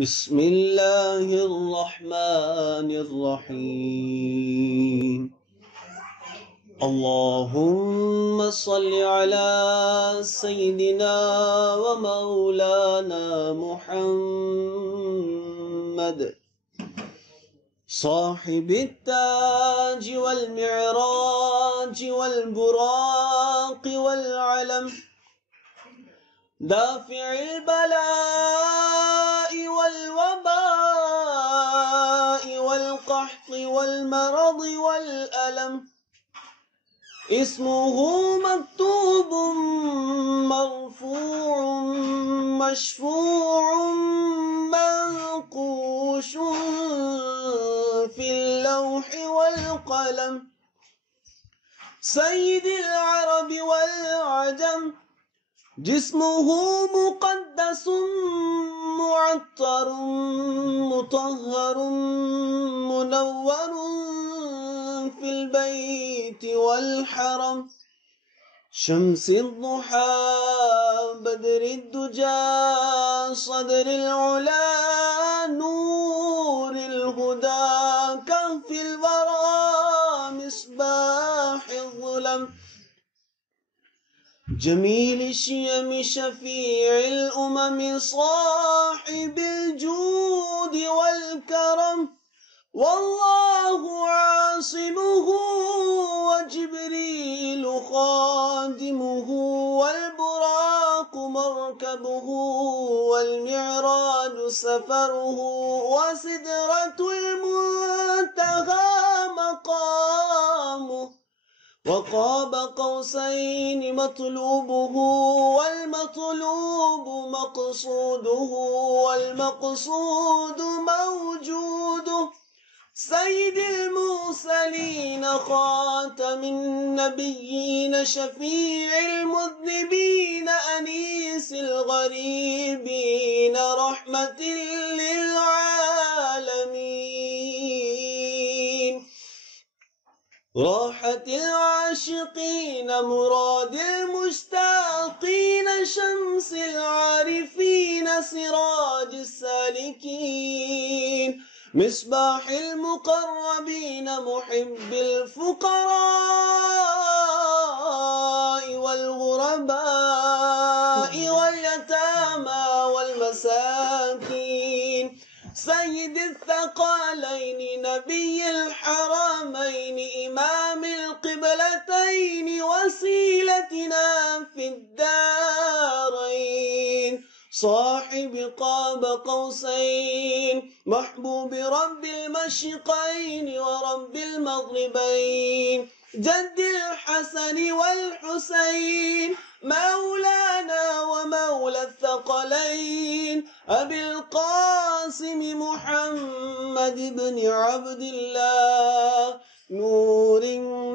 بسم الله الرحمن الرحيم. اللهم صل على سيدنا ومولانا محمد صاحب التاج والمعراج والبراق والعلم، دافع البلاء والوباء والقحط والمرض والألم، اسمه مكتوب مرفوع مشفوع منقوش في اللوح والقلم، سيد العرب والعجم، جسمه مقدس معطر مطهر منور في البيت والحرم، شمس الضحى بدر الدجى صدر العلا نور الهدى كهف الورى مصباح الظلم، جميل الشيم شفيع الأمم صاحب الجود والكرم، والله عاصمه وجبريل خادمه والبراق مركبه والمعراج سفره وسدرة المنتهى مقامه، وقاب قوسين مطلوبه والمطلوب مقصوده والمقصود موجوده، سيد المرسلين خاتم النبيين شفيع المذنبين أنيس الغريبين رحمة للعالمين، راحة العاشقين مراد المشتاقين شمس العارفين سراج السالكين، مصباح المقربين محب الفقراء والغرباء واليتامى والمساكين، سيد الثقلين نبي الحرمين إمام القبلتين وسيلتنا في الدارين، صاحب قاب قوسين محبوب رب المشرقين ورب المغربين، جد الحسن والحسين مولانا ومولى الثقلين، أبي القاسم محمد بن عبد الله نور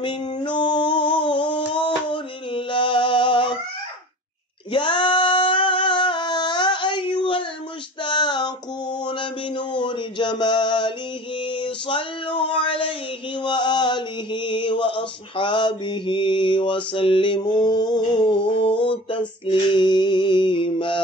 من نور الله، يا أيها المشتاقون بنور جماله صلوا عليه وآله وأصحابه وسلموا تسليما.